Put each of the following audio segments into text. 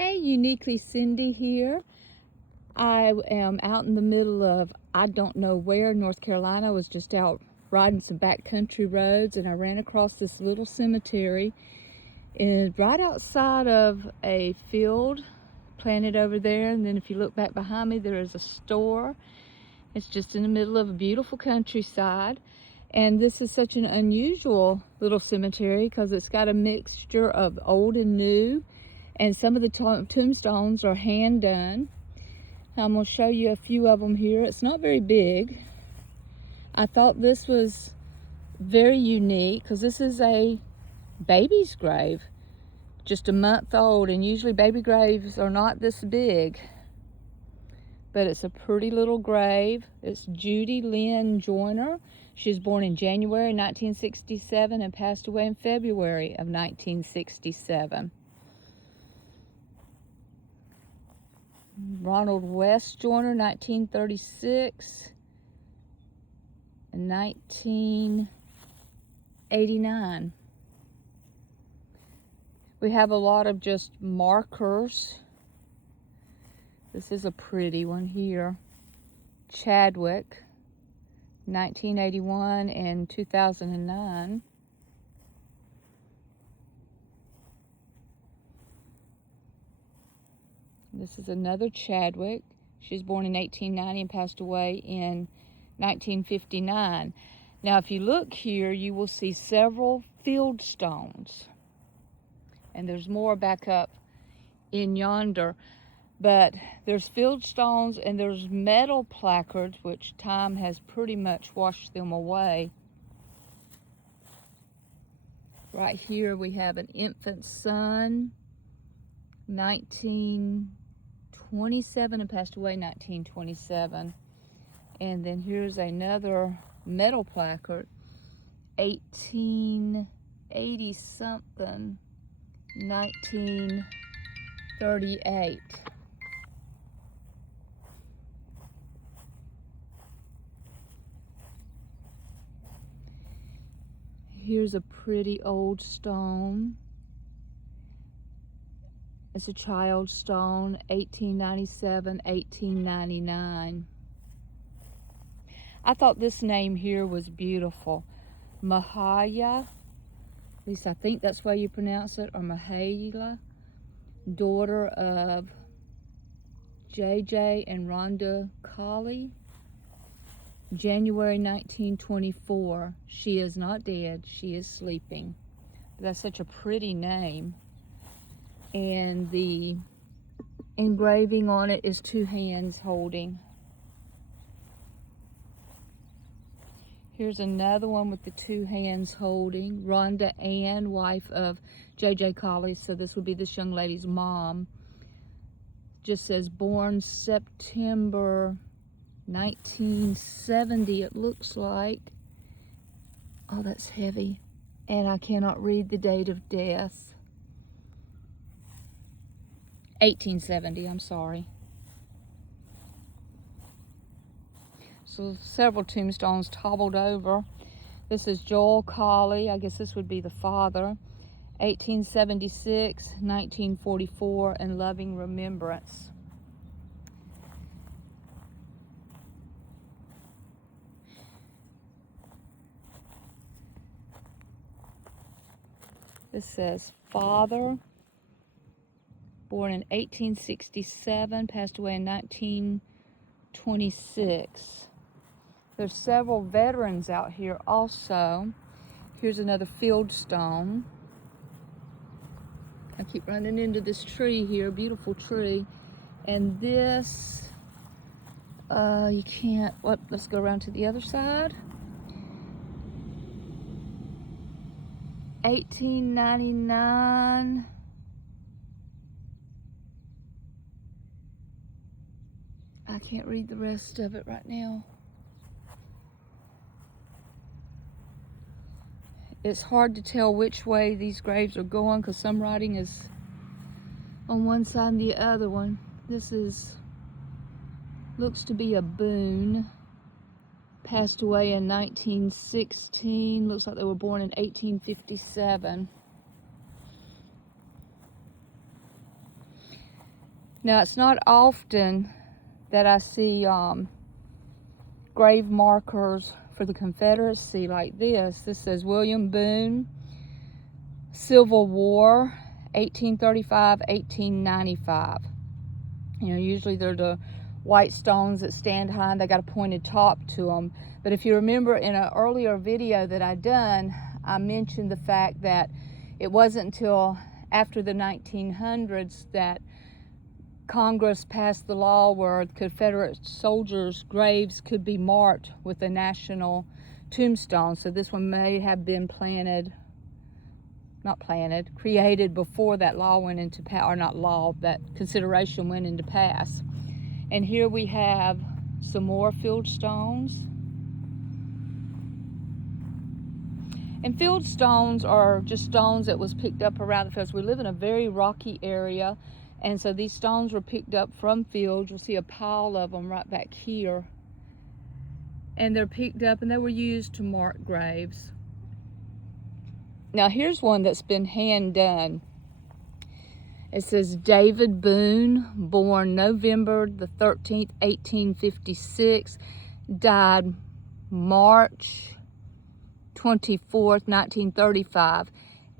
Hey, Uniquely Cindy here. I am out in the middle of, I don't know where, North Carolina. I was just out riding some backcountry roads and I ran across this little cemetery. And right outside of a field planted over there. And then if you look back behind me, there is a store. It's just in the middle of a beautiful countryside. And this is such an unusual little cemetery because it's got a mixture of old and new. And some of the tombstones are hand done. I'm going to show you a few of them here. It's not very big. I thought this was very unique because this is a baby's grave, just a month old, and usually baby graves are not this big. But it's a pretty little grave. It's Judy Lynn Joyner. She was born in January 1967 and passed away in February of 1967. Ronald West Joyner, 1936 and 1989. We have a lot of just markers. This is a pretty one here. Chadwick, 1981 and 2009. This is another Chadwick. She was born in 1890 and passed away in 1959. Now, if you look here, you will see several field stones. And there's more back up in yonder. But there's field stones and there's metal placards, which time has pretty much washed them away. Right here we have an infant son, 1927 and passed away 1927. And then here's another metal placard, 1880 something, 1938. Here's a pretty old stone. It's a child stone, 1897, 1899. I thought this name here was beautiful. Mahaya, at least I think that's the way you pronounce it, or Mahala, daughter of J.J. and Rhonda Colley. January 1924. She is not dead, she is sleeping. That's such a pretty name. And the engraving on it is two hands holding. Here's another one with the two hands holding. Rhonda Ann, wife of J.J. Colley, so this would be this young lady's mom. Just says born September 1970, it looks like. Oh, that's heavy. And I cannot read the date of death. 1870, I'm sorry. So several tombstones toppled over. This is Joel Colley. I guess this would be the father. 1876, 1944, and loving remembrance. This says father, born in 1867, passed away in 1926. There's several veterans out here also. Here's another field stone. I keep running into this tree here, beautiful tree. And this, you can't, let's go around to the other side. 1899. I can't read the rest of it right now. It's hard to tell which way these graves are going because some writing is on one side and the other one. This looks to be a Boone. Passed away in 1916. Looks like they were born in 1857. Now, it's not often that I see grave markers for the Confederacy like this. This says William Boone, Civil War, 1835-1895. You know, usually they're the white stones that stand high and they got a pointed top to them. But if you remember in an earlier video that I done, I mentioned the fact that it wasn't until after the 1900s that Congress passed the law where Confederate soldiers' graves could be marked with a national tombstone. So this one may have been created before that law went into pass, or not law, that consideration went into pass. And here we have some more field stones. And field stones are just stones that was picked up around the fields. We live in a very rocky area, and so these stones were picked up from fields. You'll see a pile of them right back here. And they're picked up and they were used to mark graves. Now here's one that's been hand done. It says David Boone, born November the 13th, 1856, died March 24th, 1935.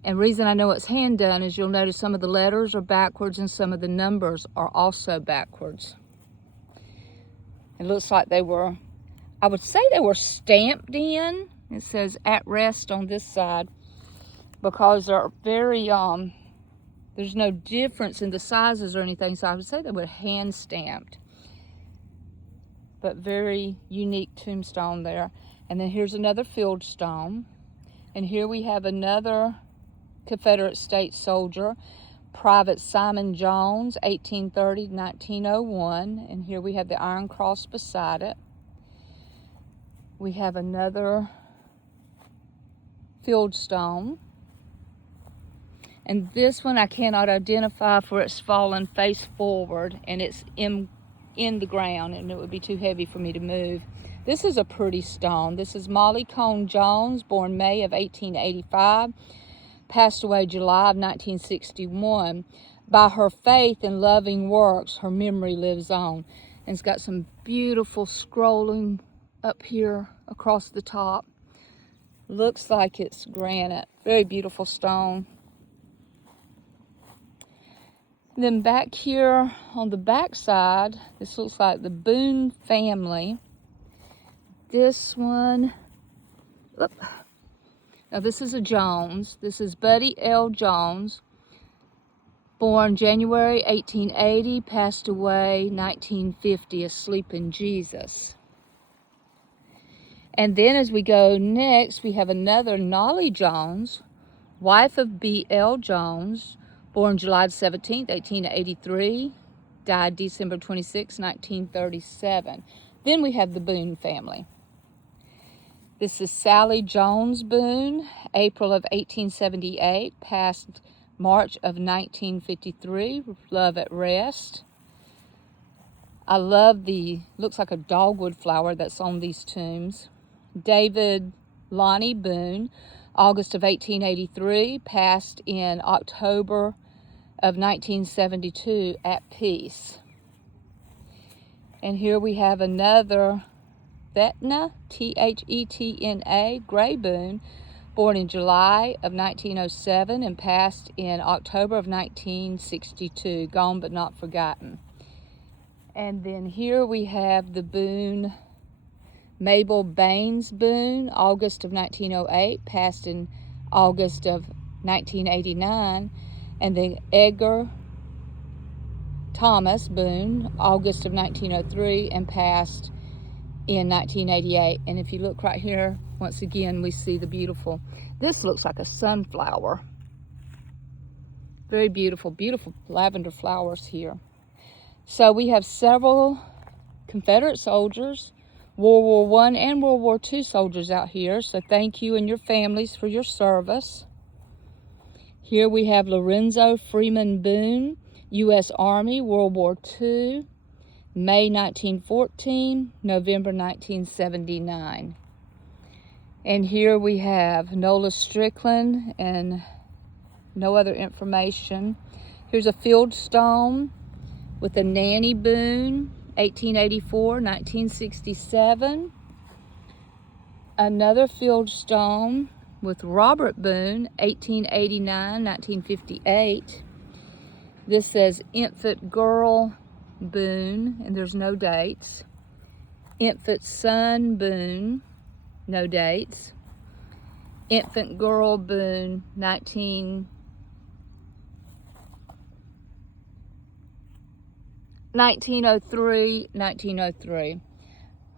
And reason I know it's hand done is you'll notice some of the letters are backwards and some of the numbers are also backwards. It looks like they were, I would say they were stamped in. It says at rest on this side because they're very, there's no difference in the sizes or anything, so I would say they were hand stamped. But very unique tombstone there. And then here's another field stone. And here we have another Confederate States soldier, Private Simon Jones, 1830 to 1901. And here we have the Iron Cross beside it. We have another field stone. And this one I cannot identify, for it's fallen face forward and it's in the ground and it would be too heavy for me to move. This is a pretty stone. This is Molly Cone Jones, born May of 1885, passed away July of 1961. By her faith and loving works, her memory lives on. And it's got some beautiful scrolling up here across the top. Looks like it's granite. Very beautiful stone. And then back here on the back side, this looks like the Boone family. This one, now this is a Jones. This is Buddy L. Jones, born January 1880, passed away 1950, asleep in Jesus. And then as we go next, we have another Nolly Jones, wife of B. L. Jones, born July 17, 1883, died December 26, 1937. Then we have the Boone family. This is Sally Jones Boone, April of 1878, passed March of 1953, love at rest. I love the, looks like a dogwood flower that's on these tombs. David Lonnie Boone, August of 1883, passed in October of 1972 at peace. And here we have another Thetna, Thetna, Gray Boone, born in July of 1907 and passed in October of 1962, gone but not forgotten. And then here we have the Boone, Mabel Baines Boone, August of 1908, passed in August of 1989, and then Edgar Thomas Boone, August of 1903, and passed in 1988. And if you look right here, once again, we see the beautiful, this looks like a sunflower. Very beautiful, beautiful lavender flowers here. So we have several Confederate soldiers, World War I and World War II soldiers out here. So thank you and your families for your service. Here we have Lorenzo Freeman Boone, U.S. Army, World War II, May 1914, November 1979. And here we have Nola Strickland and no other information. Here's a field stone, with a Nanny Boone, 1884, 1967. Another Fieldstone with Robert Boone, 1889, 1958. This says Infant Girl Boone, and there's no dates. Infant Son Boone, no dates. Infant Girl Boone, 1903, 1903.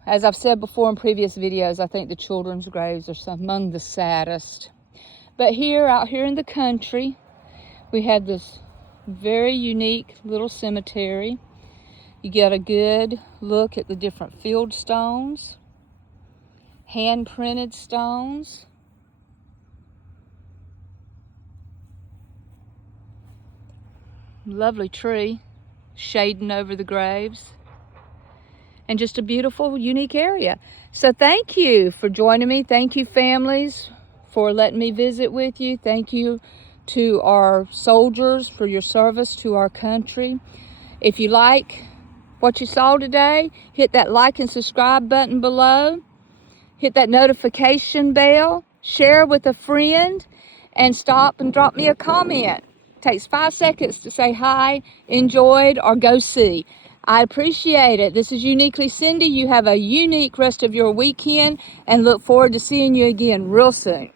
As I've said before in previous videos, I think the children's graves are among the saddest. But out here in the country, we have this very unique little cemetery. You get a good look at the different Fieldstones, hand-printed stones. Lovely tree shading over the graves. And just a beautiful, unique area. So thank you for joining me. Thank you, families, for letting me visit with you. Thank you to our soldiers for your service to our country. If you like what you saw today, hit that like and subscribe button below. Hit that notification bell. Share with a friend. And stop and drop me a comment. It takes 5 seconds to say hi, enjoyed, or go see. I appreciate it. This is Uniquely Cindy. You have a unique rest of your weekend and look forward to seeing you again real soon.